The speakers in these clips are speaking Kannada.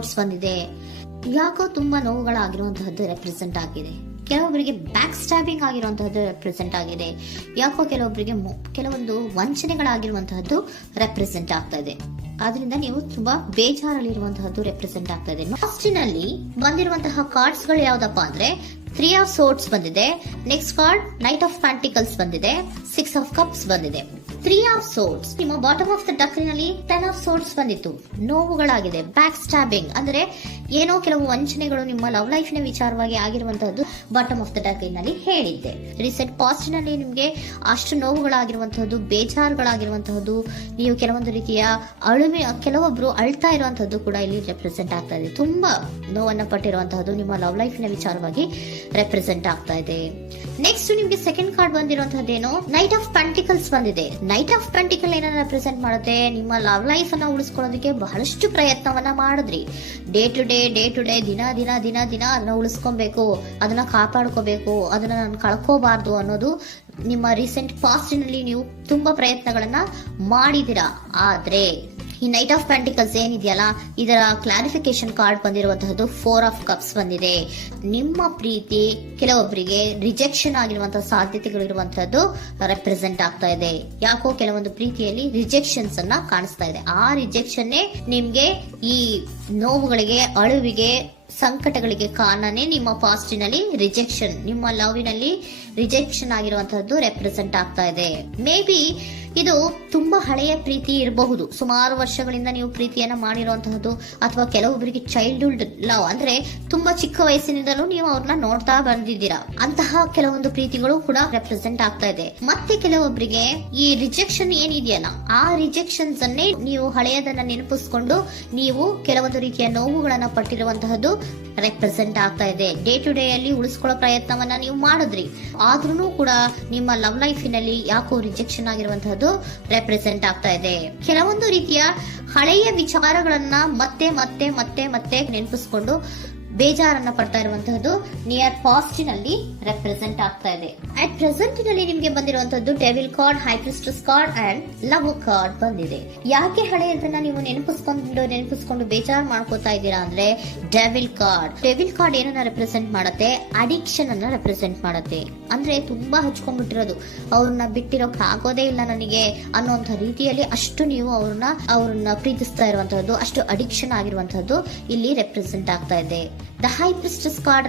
ಸೋರ್ಟ್ಸ್ ಬಂದಿದೆ. ಯಾಕೋ ತುಂಬಾ ನೋವುಗಳಾಗಿರುವಂತಹದ್ದು ರೆಪ್ರೆಸೆಂಟ್ ಆಗಿದೆ. ಕೆಲವೊಬ್ಬರಿಗೆ ಬ್ಯಾಕ್ ಸ್ಟ್ಯಾಬಿಂಗ್ ಆಗಿರುವಂತಹದ್ದು ರೆಪ್ರೆಸೆಂಟ್ ಆಗಿದೆ. ಯಾಕೋ ಕೆಲವೊಬ್ಬರಿಗೆ ಕೆಲವೊಂದು ವಂಚನೆಗಳಾಗಿರುವಂತಹದ್ದು ರೆಪ್ರೆಸೆಂಟ್ ಆಗ್ತಾ ಇದೆ. ಆದ್ರಿಂದ ನೀವು ತುಂಬಾ ಬೇಜಾರಲ್ಲಿರುವಂತಹದ್ದು ರೆಪ್ರೆಸೆಂಟ್ ಆಗ್ತಾ ಇದೆ. ಲಾಸ್ಟಿನಲ್ಲಿ ಬಂದಿರುವಂತಹ ಕಾರ್ಡ್ಸ್ ಗಳು ಯಾವ್ದಪ್ಪ ಅಂದ್ರೆ 3 ಆಫ್ ಸೋರ್ಟ್ಸ್ ಬಂದಿದೆ. Next card knight of pentacles ಬಂದಿದೆ. 6 ಆಫ್ ಕಪ್ಸ್ ಬಂದಿದೆ. 3 ಆಫ್ ಸೋರ್ಟ್ಸ್ ನಿಮ್ಮ ಬಾಟಮ್ ಆಫ್ ದ ಡಕ್ನಲ್ಲಿ 10 ಆಫ್ ಸೋರ್ಟ್ಸ್ ಬಂದಿತ್ತು. ನೋವುಗಳಾಗಿದೆ, ಬ್ಯಾಕ್ ಸ್ಟ್ಯಾಬಿಂಗ್ ಅಂದ್ರೆ ಏನೋ ಕೆಲವು ವಂಚನೆಗಳು ನಿಮ್ಮ ಲವ್ ಲೈಫ್ ನ ವಿಚಾರವಾಗಿ ಆಗಿರುವಂತಹದ್ದು ಬಾಟಮ್ ಆಫ್ ದ ಡಕ್ನಲ್ಲಿ ಹೇಳಿದ್ದೆ. ರೀಸೆಂಟ್ ಪಾಸ್ಟ್ ನಲ್ಲಿ ನಿಮ್ಗೆ ಅಷ್ಟು ನೋವುಗಳಾಗಿರುವಂತಹದ್ದು, ಬೇಜಾರುಗಳಾಗಿರುವಂತಹದ್ದು, ನೀವು ಕೆಲವೊಂದು ರೀತಿಯ ಕೆಲವೊಬ್ರು ಅಳ್ತಾ ಇರುವಂತಹದ್ದು ಕೂಡ ಇಲ್ಲಿ ರೆಪ್ರೆಸೆಂಟ್ ಆಗ್ತಾ ಇದೆ. ತುಂಬಾ ನೋವನ್ನ ಪಟ್ಟಿರುವಂತಹದ್ದು ನಿಮ್ಮ ಲವ್ ಲೈಫ್ ನ ವಿಚಾರವಾಗಿ ರೆಪ್ರೆಸೆಂಟ್ ಆಗ್ತಾ ಇದೆ. ನೆಕ್ಸ್ಟ್ ನಿಮ್ಗೆ ಸೆಕೆಂಡ್ ಕಾರ್ಡ್ ಬಂದಿರುವಂತಹದ್ದೇನು ನೈಟ್ ಆಫ್ ಪೆಂಟಿಕಲ್ಸ್ ಬಂದಿದೆ. ನೈಟ್ ಆಫ್ ಪೆಂಟಿಕಲ್ ಏನನ್ನ ರೆಪ್ರೆಸೆಂಟ್ ಮಾಡುತ್ತೆ, ನಿಮ್ಮ ಲವ್ ಲೈಫ್ ಅನ್ನ ಉಳಿಸ್ಕೊಳ್ಳೋದಕ್ಕೆ ಬಹಳಷ್ಟು ಪ್ರಯತ್ನವನ್ನ ಮಾಡಿದ್ರಿ. ಡೇ ಟು ಡೇ ದಿನ ಅದನ್ನ ಉಳಿಸ್ಕೊಬೇಕು, ಅದನ್ನ ಕಾಪಾಡ್ಕೋಬೇಕು, ಅದನ್ನ ನಾನು ಕಳ್ಕೋಬಾರ್ದು ಅನ್ನೋದು ನಿಮ್ಮ ರೀಸೆಂಟ್ ಪಾಸ್ಟ್ ನಲ್ಲಿ ನೀವು ತುಂಬಾ ಪ್ರಯತ್ನಗಳನ್ನ ಮಾಡಿದಿರಾ. ಆದ್ರೆ ಈ ನೈಟ್ ಆಫ್ ಪ್ಯಾಂಟಿಕಲ್ಸ್ ಏನಿದೆಯಲ್ಲ, ಇದರ ಕ್ಲಾರಿಫಿಕೇಶನ್ ಕಾರ್ಡ್ ಬಂದಿರುವಂತಹದ್ದು 4 ಆಫ್ ಕಪ್ಸ್ ಬಂದಿದೆ. ನಿಮ್ಮ ಪ್ರೀತಿ ಕೆಲವೊಬ್ಬರಿಗೆ ರಿಜೆಕ್ಷನ್ ಆಗಿರುವಂತಹ ಸಾಧ್ಯತೆಗಳು ಇರುವಂತಹದ್ದು ರೆಪ್ರೆಸೆಂಟ್ ಆಗ್ತಾ ಇದೆ. ಯಾಕೋ ಕೆಲವೊಂದು ಪ್ರೀತಿಯಲ್ಲಿ ರಿಜೆಕ್ಷನ್ಸ್ ಅನ್ನ ಕಾಣಿಸ್ತಾ ಇದೆ. ಆ ರಿಜೆಕ್ಷನ್ ನಿಮ್ಗೆ ಈ ನೋವುಗಳಿಗೆ, ಅಳುವಿಗೆ, ಸಂಕಟಗಳಿಗೆ ಕಾರಣನೇ ನಿಮ್ಮ ಪಾಸ್ಟಿನಲ್ಲಿ ರಿಜೆಕ್ಷನ್, ನಿಮ್ಮ ಲವ್ನಲ್ಲಿ ರಿಜೆಕ್ಷನ್ ಆಗಿರುವಂತಹದ್ದು ರೆಪ್ರೆಸೆಂಟ್ ಆಗ್ತಾ ಇದೆ. ಮೇ ಬಿ ಇದು ತುಂಬಾ ಹಳೆಯ ಪ್ರೀತಿ ಇರಬಹುದು. ಸುಮಾರು ವರ್ಷಗಳಿಂದ ನೀವು ಪ್ರೀತಿಯನ್ನ ಮಾಡಿರುವಂತಹದ್ದು, ಅಥವಾ ಕೆಲವೊಬ್ಬರಿಗೆ ಚೈಲ್ಡ್ಹುಡ್ ಲವ್ ಅಂದ್ರೆ ತುಂಬಾ ಚಿಕ್ಕ ವಯಸ್ಸಿನಿಂದಲೂ ನೀವು ಅವ್ರನ್ನ ನೋಡ್ತಾ ಬಂದಿದ್ದೀರಾ. ಅಂತಹ ಕೆಲವೊಂದು ಪ್ರೀತಿಗಳು ಕೂಡ ರೆಪ್ರೆಸೆಂಟ್ ಆಗ್ತಾ ಇದೆ. ಮತ್ತೆ ಕೆಲವೊಬ್ಬರಿಗೆ ಈ ರಿಜೆಕ್ಷನ್ ಏನಿದೆಯಲ್ಲ, ಆ ರಿಜೆಕ್ಷನ್ಸ್ ಅನ್ನೇ ನೀವು ಹಳೆಯದನ್ನ ನೆನಪಿಸ್ಕೊಂಡು ನೀವು ಕೆಲವೊಂದು ರೀತಿಯ ನೋವುಗಳನ್ನ ಪಟ್ಟಿರುವಂತಹದ್ದು ರೆಪ್ರೆಸೆಂಟ್ ಆಗ್ತಾ ಇದೆ. ಡೇ ಟು ಡೇ ಅಲ್ಲಿ ಉಳಿಸ್ಕೊಳ್ಳೋ ಪ್ರಯತ್ನವನ್ನ ನೀವು ಮಾಡಿದ್ರಿ, ಆದ್ರೂ ಕೂಡ ನಿಮ್ಮ ಲವ್ ಲೈಫಿನಲ್ಲಿ ಯಾಕೋ ರಿಜೆಕ್ಷನ್ ಆಗಿರುವಂತಹದ್ದು ರೆಪ್ರೆಸೆಂಟ್ ಆಗ್ತಾ ಇದೆ. ಕೆಲವೊಂದು ರೀತಿಯ ಹಳೆಯ ವಿಚಾರಗಳನ್ನ ಮತ್ತೆ ಮತ್ತೆ ಮತ್ತೆ ಮತ್ತೆ ನೆನಪಿಸ್ಕೊಂಡು ಬೇಜಾರನ್ನ ಪಡ್ತಾ ಇರುವಂತಹದ್ದು ನಿಯರ್ ಪಾಸ್ಟಿನಲ್ಲಿ ರೆಪ್ರೆಸೆಂಟ್ ಆಗ್ತಾ ಇದೆ. ಅಟ್ ಪ್ರೆಸೆಂಟ್ ನಲ್ಲಿ ನಿಮ್ಗೆ ಬಂದಿರುವಂತಹದ್ದು devil card, high priestess card and love card ಬಂದಿದೆ. ಯಾಕೆ ಹಳೆಯದನ್ನ ನೀವು ನೆನಪಿಸ್ಕೊಂಡು ಬೇಜಾರು ಮಾಡ್ಕೋತಾ ಇದ್ದೀರಾ ಅಂದ್ರೆ, ಡೆವಿಲ್ ಕಾರ್ಡ್ ಏನನ್ನ ರೆಪ್ರೆಸೆಂಟ್ ಮಾಡುತ್ತೆ, ಅಡಿಕ್ಷನ್ ಅನ್ನ ರೆಪ್ರೆಸೆಂಟ್ ಮಾಡುತ್ತೆ. ಅಂದ್ರೆ ತುಂಬಾ ಹಚ್ಕೊಂಡ್ಬಿಟ್ಟಿರೋದು, ಅವ್ರನ್ನ ಬಿಟ್ಟಿರೋಕ್ ಆಗೋದೇ ಇಲ್ಲ ನನಗೆ ಅನ್ನುವಂತ ರೀತಿಯಲ್ಲಿ ಅಷ್ಟು ನೀವು ಅವ್ರನ್ನ ಪ್ರೀತಿಸ್ತಾ ಇರುವಂತಹದ್ದು, ಅಷ್ಟು ಅಡಿಕ್ಷನ್ ಆಗಿರುವಂತಹದ್ದು ಇಲ್ಲಿ ರೆಪ್ರೆಸೆಂಟ್ ಆಗ್ತಾ ಇದೆ. The high priestess card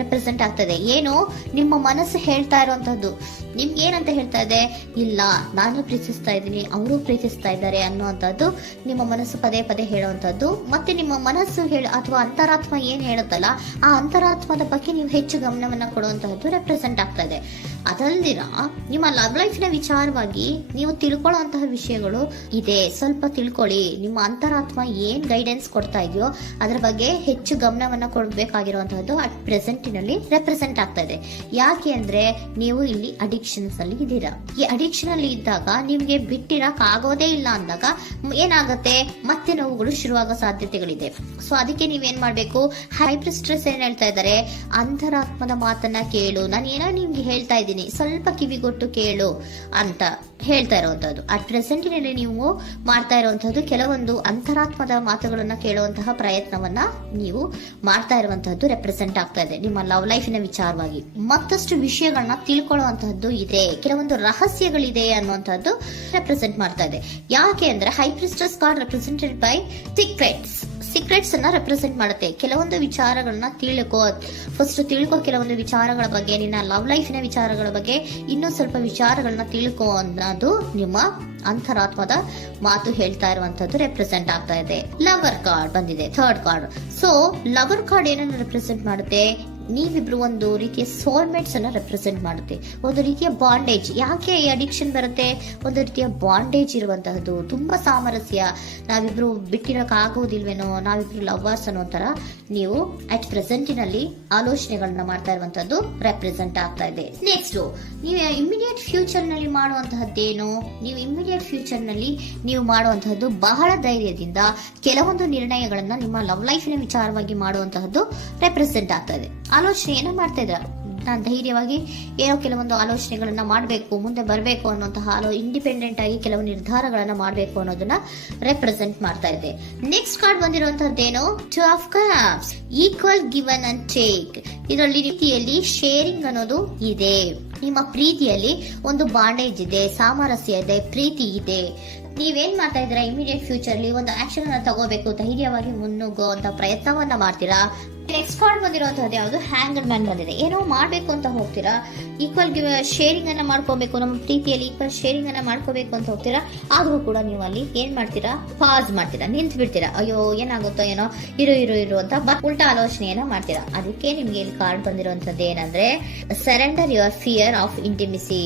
represent ಆಗ್ತದೆ. ಏನು ನಿಮ್ಮ ಮನಸ್ಸು ಹೇಳ್ತಾ ಇರುವಂತಹದ್ದು, ನಿಮ್ಗೆ ಏನಂತ ಹೇಳ್ತಾ ಇದೆ, ಇಲ್ಲ ನಾನು ಪ್ರೀತಿಸ್ತಾ ಇದ್ದೀನಿ, ಅವರು ಪ್ರೀತಿಸ್ತಾ ಇದ್ದಾರೆ ಅನ್ನುವಂಥದ್ದು ನಿಮ್ಮ ಮನಸ್ಸು ಪದೇ ಪದೇ ಹೇಳುವಂತದ್ದು. ಮತ್ತೆ ನಿಮ್ಮ ಮನಸ್ಸು ಅಥವಾ ಅಂತರಾತ್ಮ ಏನ್ ಹೇಳುತ್ತಲ್ಲ, ಆ ಅಂತರಾತ್ಮದ ಬಗ್ಗೆ ನೀವು ಹೆಚ್ಚು ಗಮನವನ್ನ ಕೊಡುವಂತಹದ್ದು ರೆಪ್ರೆಸೆಂಟ್ ಆಗ್ತಾ ಇದೆ. ಅದಲ್ದಿರ ನಿಮ್ಮ ಲವ್ ಲೈಫ್ ನ ವಿಚಾರವಾಗಿ ನೀವು ತಿಳ್ಕೊಳ್ಳುವಂತಹ ವಿಷಯಗಳು ಇದೆ. ಸ್ವಲ್ಪ ತಿಳ್ಕೊಳ್ಳಿ. ನಿಮ್ಮ ಅಂತರಾತ್ಮ ಏನ್ ಗೈಡೆನ್ಸ್ ಕೊಡ್ತಾ ಇದೆಯೋ ಅದರ ಬಗ್ಗೆ ಹೆಚ್ಚು ಗಮನವನ್ನ ಕೊಡಬೇಕಾಗಿರುವಂತಹದ್ದು ಅಟ್ ಪ್ರೆಸೆಂಟಿನಲ್ಲಿ ರೆಪ್ರೆಸೆಂಟ್ ಆಗ್ತಾ ಇದೆ. ಯಾಕೆ ಅಂದ್ರೆ ನೀವು ಇಲ್ಲಿ ಅಡಿಕ್ಷನ್ಸ್ ಅಲ್ಲಿ ಇದ್ದೀರಾ. ಈ ಅಡಿಕ್ಷನ್ ಅಲ್ಲಿ ಇದ್ದಾಗ ನಿಮ್ಗೆ ಬಿಟ್ಟಿರಕ್ ಆಗೋದೇ ಇಲ್ಲ ಅಂದಾಗ ಏನಾಗುತ್ತೆ, ಮತ್ತೆ ನೋವುಗಳು ಶುರುವಾಗೋ ಸಾಧ್ಯತೆಗಳಿದೆ. ಸೊ ಅದಕ್ಕೆ ನೀವೇನ್ ಮಾಡ್ಬೇಕು, ಹೈ ಪ್ರಿಸ್ಟೆಸ್ ಏನ್ ಹೇಳ್ತಾ ಇದ್ದಾರೆ, ಅಂತರಾತ್ಮದ ಮಾತನ್ನ ಕೇಳು, ನಾನು ಏನೋ ನಿಮ್ಗೆ ಹೇಳ್ತಾ ಇದ್ದೀನಿ, ಸ್ವಲ್ಪ ಕಿವಿಗೊಟ್ಟು ಕೇಳು ಅಂತ ಹೇಳ್ತಾ ಇರುವಂತದ್ದು. ಅಟ್ ಪ್ರೆಸೆಂಟಿನಲ್ಲಿ ನೀವು ಮಾಡ್ತಾ ಇರುವಂತದ್ದು ಕೆಲವೊಂದು ಅಂತರಾತ್ಮದ ಮಾತುಗಳನ್ನ ಕೇಳುವಂತಹ ಪ್ರಯತ್ನವನ್ನ ನೀವು ಮಾಡ್ತಾ ಇರುವಂತಹದ್ದು ರೆಪ್ರೆಸೆಂಟ್ ಆಗ್ತಾ ಇದೆ. ನಿಮ್ಮ ಲವ್ ಲೈಫಿನ ವಿಚಾರವಾಗಿ ಮತ್ತಷ್ಟು ವಿಷಯಗಳನ್ನ ತಿಳ್ಕೊಳ್ಳುವಂತಹದ್ದು ಇದೆ, ಕೆಲವೊಂದು ರಹಸ್ಯಗಳಿದೆ ಅನ್ನುವಂಥದ್ದು ರೆಪ್ರೆಸೆಂಟ್ ಮಾಡ್ತಾ ಇದೆ. ಯಾಕೆ ಅಂದ್ರೆ high priestess card represented by secrets ಅನ್ನ ರೆಪ್ರೆಸೆಂಟ್ ಮಾಡುತ್ತೆ. ಕೆಲವೊಂದು ವಿಚಾರಗಳನ್ನ ತಿಳ್ಕೊ ಕೆಲವೊಂದು ವಿಚಾರಗಳ ಬಗ್ಗೆ, ನಿನ್ನ ಲವ್ ಲೈಫಿನ ವಿಚಾರಗಳ ಬಗ್ಗೆ ಇನ್ನೂ ಸ್ವಲ್ಪ ವಿಚಾರಗಳನ್ನ ತಿಳ್ಕೊ ಅನ್ನೋದು ನಿಮ್ಮ ಅಂತರಾತ್ಮದ ಮಾತು ಹೇಳ್ತಾ ಇರುವಂತದ್ದು ರೆಪ್ರೆಸೆಂಟ್ ಆಗ್ತಾ ಇದೆ. ಲವರ್ ಕಾರ್ಡ್ ಬಂದಿದೆ, third card. So lover card ಏನನ್ನು ರೆಪ್ರೆಸೆಂಟ್ ಮಾಡುತ್ತೆ, ನೀವಿಬ್ರು ಒಂದು ರೀತಿಯ ಸೋಲ್ಮೇಟ್ಸ್ ಅನ್ನ ರೆಪ್ರೆಸೆಂಟ್ ಮಾಡುತ್ತೆ, ಒಂದು ರೀತಿಯ ಬಾಂಡೇಜ್. ಯಾಕೆ ಈ ಅಡಿಕ್ಷನ್ ಬರುತ್ತೆ, ಒಂದು ರೀತಿಯ ಬಾಂಡೇಜ್ ಇರುವಂತಹದ್ದು, ತುಂಬಾ ಸಾಮರಸ್ಯ, ನಾವಿಬ್ರು ಬಿಟ್ಟಿರಕ್ ಆಗೋದಿಲ್ವೇನೋ, ನಾವಿಬ್ರು ಲವರ್ಸ್ ಅನ್ನೋ ತರ ನೀವು ಅಟ್ ಪ್ರೆಸೆಂಟಿನಲ್ಲಿ ಆಲೋಚನೆಗಳನ್ನ ಮಾಡ್ತಾ ಇರುವಂತದ್ದು ರೆಪ್ರೆಸೆಂಟ್ ಆಗ್ತಾ ಇದೆ. ನೆಕ್ಸ್ಟ್ ನೀವು ಇಮಿಡಿಯೇಟ್ ಫ್ಯೂಚರ್ ನಲ್ಲಿ ಮಾಡುವಂತಹದ್ದೇನು, ನೀವು ಇಮಿಡಿಯೇಟ್ ಫ್ಯೂಚರ್ ನಲ್ಲಿ ನೀವು ಮಾಡುವಂತಹದ್ದು ಬಹಳ ಧೈರ್ಯದಿಂದ ಕೆಲವೊಂದು ನಿರ್ಣಯಗಳನ್ನ ನಿಮ್ಮ ಲವ್ ಲೈಫಿನ ವಿಚಾರವಾಗಿ ಮಾಡುವಂತಹದ್ದು ರೆಪ್ರೆಸೆಂಟ್ ಆಗ್ತಾ ಇದೆ. ಆಲೋಚನೆ ಏನ ಮಾಡ್ತಾ ಇದ್ರ, ನಾನು ಧೈರ್ಯವಾಗಿ ಏನೋ ಕೆಲವೊಂದು ಆಲೋಚನೆಗಳನ್ನ ಮಾಡಬೇಕು, ಮುಂದೆ ಬರಬೇಕು ಅನ್ನುವಂತಹ ಇಂಡಿಪೆಂಡೆಂಟ್ ಆಗಿ ಕೆಲವು ನಿರ್ಧಾರಗಳನ್ನ ಮಾಡಬೇಕು ಅನ್ನೋದನ್ನ ರೆಪ್ರೆಸೆಂಟ್ ಮಾಡ್ತಾ ಇದೆ. ನೆಕ್ಸ್ಟ್ ಕಾರ್ಡ್ ಬಂದಿರುವಂತಹದ್ದೇನು, two of cups, equal given and take. ಇದರಲ್ಲಿ ರೀತಿಯಲ್ಲಿ ಶೇರಿಂಗ್ ಅನ್ನೋದು ಇದೆ. ನಿಮ್ಮ ಪ್ರೀತಿಯಲ್ಲಿ ಒಂದು ಬಾಂಡೇಜ್ ಇದೆ, ಸಾಮರಸ್ಯ ಇದೆ, ಪ್ರೀತಿ ಇದೆ. ನೀವೇನ್ ಮಾಡ್ತಾ ಇದ್ದೀರಾ, ಇಮಿಡಿಯೇಟ್ ಫ್ಯೂಚರ್ ಅಲ್ಲಿ ಒಂದು ಆಕ್ಷನ್ ಅನ್ನ ತಗೋಬೇಕು, ಧೈರ್ಯವಾಗಿ ಮುನ್ನುಗ್ಗುವಂತ ಪ್ರಯತ್ನವನ್ನ ಮಾಡ್ತೀರಾ. ನೆಕ್ಸ್ಟ್ ಕಾರ್ಡ್ ಬಂದಿರುವಂತಹದ್ದು ಯಾವುದು, ಹ್ಯಾಂಗರ್ ಮ್ಯಾನ್ ಬಂದಿದೆ. ಏನೋ ಮಾಡ್ಬೇಕು ಅಂತ ಹೋಗ್ತೀರಾ, ಈಕ್ವಲ್ ಶೇರಿಂಗ್ ಅನ್ನ ಮಾಡ್ಕೋಬೇಕು, ನಮ್ಮ ಪ್ರೀತಿಯಲ್ಲಿ ಈಕ್ವಲ್ ಶೇರಿಂಗ್ ಅನ್ನ ಮಾಡ್ಕೋಬೇಕು ಅಂತ ಹೋಗ್ತೀರಾ. ಆದ್ರೂ ಕೂಡ ನೀವು ಅಲ್ಲಿ ಏನ್ ಮಾಡ್ತೀರಾ, ಪಾಸ್ ಮಾಡ್ತೀರಾ, ನಿಂತು ಬಿಡ್ತೀರಾ. ಅಯ್ಯೋ ಏನಾಗುತ್ತೋ ಏನೋ, ಇರು ಅಂತ ಉಲ್ಟಾ ಆಲೋಚನೆಯನ್ನ ಮಾಡ್ತೀರಾ. ಅದಕ್ಕೆ ನಿಮ್ಗೆ ಇಲ್ಲಿ ಕಾರ್ಡ್ ಬಂದಿರುವಂತದ್ದು ಏನಂದ್ರೆ, surrender your fear of intimacy.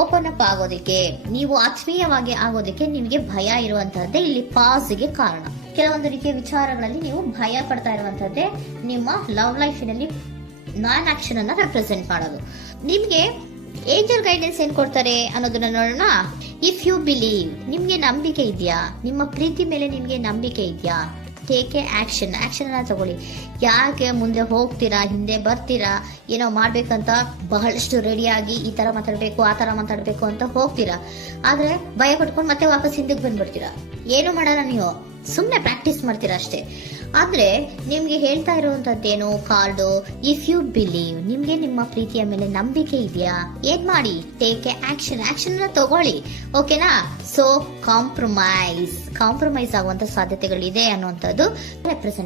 Open up ಆಗೋದಕ್ಕೆ, ನೀವು ಆತ್ಮೀಯವಾಗಿ ಆಗೋದಕ್ಕೆ ನಿಮ್ಗೆ ಭಯ ಇರುವಂತಹದ್ದೇ ಇಲ್ಲಿ ಪಾಸ್ಗೆ ಕಾರಣ. ಕೆಲವೊಂದು ರೀತಿಯ ವಿಚಾರಗಳಲ್ಲಿ ನೀವು ಭಯ ಪಡ್ತಾ ಇರುವಂತದ್ದೇ ನಿಮ್ಮ ಲವ್ ಲೈಫಿನಲ್ಲಿ ನಾನ್ ಆಕ್ಷನ್ ಅನ್ನ ರೆಪ್ರೆಸೆಂಟ್ ಮಾಡೋದು. ನಿಮ್ಗೆ ಏಂಜಲ್ ಗೈಡೆನ್ಸ್ ಏನ್ ಕೊಡ್ತಾರೆ ಅನ್ನೋದನ್ನ ನೋಡೋಣ. ಇಫ್ ಯು ಬಿಲೀವ್, ನಿಮ್ಗೆ ನಂಬಿಕೆ ಇದೆಯಾ, ನಿಮ್ಮ ಪ್ರೀತಿ ಮೇಲೆ ನಿಮ್ಗೆ ನಂಬಿಕೆ ಇದೆಯಾ, ಟೇಕ್ ಎ ಆಕ್ಷನ್ ಅನ್ನ ತಗೊಳ್ಳಿ. ಯಾಕೆ ಮುಂದೆ ಹೋಗ್ತೀರಾ, ಹಿಂದೆ ಬರ್ತೀರಾ, ಏನೋ ಮಾಡ್ಬೇಕಂತ ಬಹಳಷ್ಟು ರೆಡಿಯಾಗಿ ಈ ತರ ಮಾತಾಡ್ಬೇಕು, ಆ ತರ ಮಾತಾಡ್ಬೇಕು ಅಂತ ಹೋಗ್ತೀರಾ. ಆದ್ರೆ ಭಯ ಪಟ್ಕೊಂಡು ಮತ್ತೆ ವಾಪಸ್ ಹಿಂದಕ್ಕೆ ಬಂದ್ಬಿಡ್ತೀರಾ. ಏನು ಮಾಡಲ್ಲ, ನೀವು ಸುಮ್ನೆ ಪ್ರಾಕ್ಟೀಸ್ ಮಾಡ್ತೀರಾ ಅಷ್ಟೇ. ಆದ್ರೆ ನಿಮ್ಗೆ ಹೇಳ್ತಾ ಇರುವಂತದ್ದೇನು ಕಾರ್ಡು, ಇಫ್ ಯು ಬಿಲೀವ್, ನಿಮ್ಗೆ ನಿಮ್ಮ ಪ್ರೀತಿಯ ಮೇಲೆ ನಂಬಿಕೆ ಇದೆಯಾ, ಏನ್ ಮಾಡಿ, ಟೇಕ್ ಎ ಆಕ್ಷನ್ ಅನ್ನ ತಗೊಳ್ಳಿ. ಓಕೆನಾ? ಸೊ ಕಾಂಪ್ರಮೈಸ್ ಆಗುವಂತ ಸಾಧ್ಯತೆಗಳಿದೆ ಅನ್ನುವಂಥದ್ದು ರೆಪ್ರೆಸೆಂಟ್